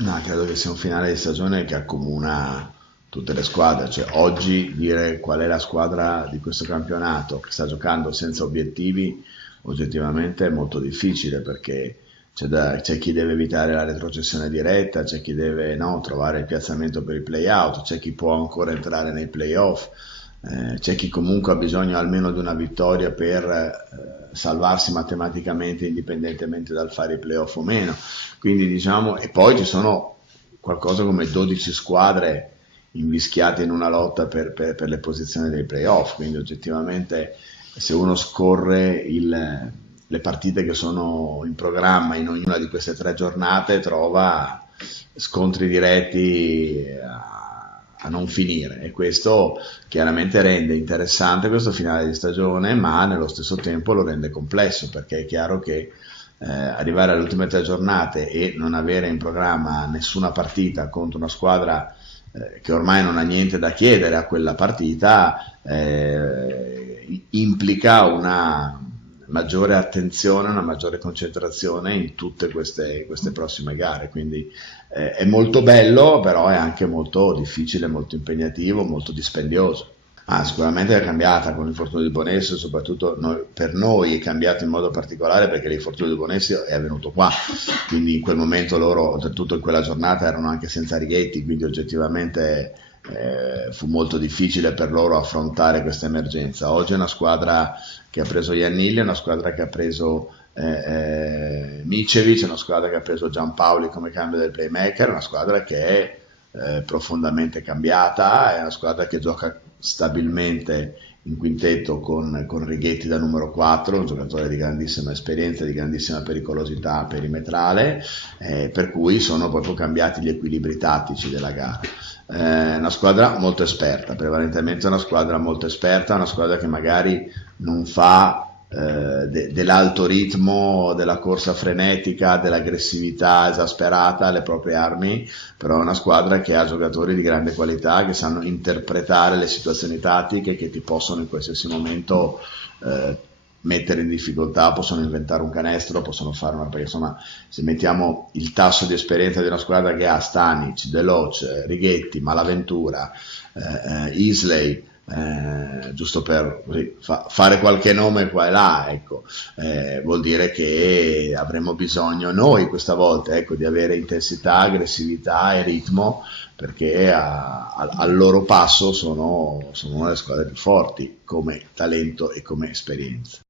No, credo che sia un finale di stagione che accomuna tutte le squadre, cioè oggi dire qual è la squadra di questo campionato che sta giocando senza obiettivi oggettivamente è molto difficile perché c'è chi deve evitare la retrocessione diretta, c'è chi deve no, trovare il piazzamento per i play-out, c'è chi può ancora entrare nei play-off, c'è chi comunque ha bisogno almeno di una vittoria per salvarsi matematicamente indipendentemente dal fare i play-off o meno. Quindi diciamo, e poi ci sono qualcosa come 12 squadre invischiate in una lotta per le posizioni dei playoff, quindi oggettivamente se uno scorre le partite che sono in programma in ognuna di queste tre giornate trova scontri diretti a non finire e questo chiaramente rende interessante questo finale di stagione, ma nello stesso tempo lo rende complesso perché è chiaro che arrivare alle ultime tre giornate e non avere in programma nessuna partita contro una squadra che ormai non ha niente da chiedere a quella partita implica una maggiore attenzione, una maggiore concentrazione in tutte queste prossime gare, quindi è molto bello, però è anche molto difficile, molto impegnativo, molto dispendioso. Ah, sicuramente è cambiata con l'infortunio di Bonesio, soprattutto per noi è cambiato in modo particolare perché l'infortunio di Bonesio è avvenuto qua, quindi in quel momento loro, oltretutto in quella giornata, erano anche senza Righetti, quindi oggettivamente fu molto difficile per loro affrontare questa emergenza. Oggi è una squadra che ha preso Iannilli, è una squadra che ha preso Micevic, è una squadra che ha preso Giampaoli come cambio del playmaker, è una squadra che è profondamente cambiata, è una squadra che gioca stabilmente in quintetto con Righetti da numero 4, un giocatore di grandissima esperienza, di grandissima pericolosità perimetrale, per cui sono proprio cambiati gli equilibri tattici della gara. Una squadra molto esperta, prevalentemente una squadra molto esperta, una squadra che magari non fa dell'alto ritmo, della corsa frenetica, dell'aggressività esasperata alle proprie armi, però è una squadra che ha giocatori di grande qualità che sanno interpretare le situazioni tattiche che ti possono in qualsiasi momento mettere in difficoltà, possono inventare un canestro, possono fare una, perché insomma se mettiamo il tasso di esperienza di una squadra che ha Stanic, Deloc, Righetti, Malaventura, Isley, giusto per fare qualche nome qua e là, ecco, vuol dire che avremo bisogno noi questa volta, ecco, di avere intensità, aggressività e ritmo perché al loro passo sono una delle squadre più forti come talento e come esperienza.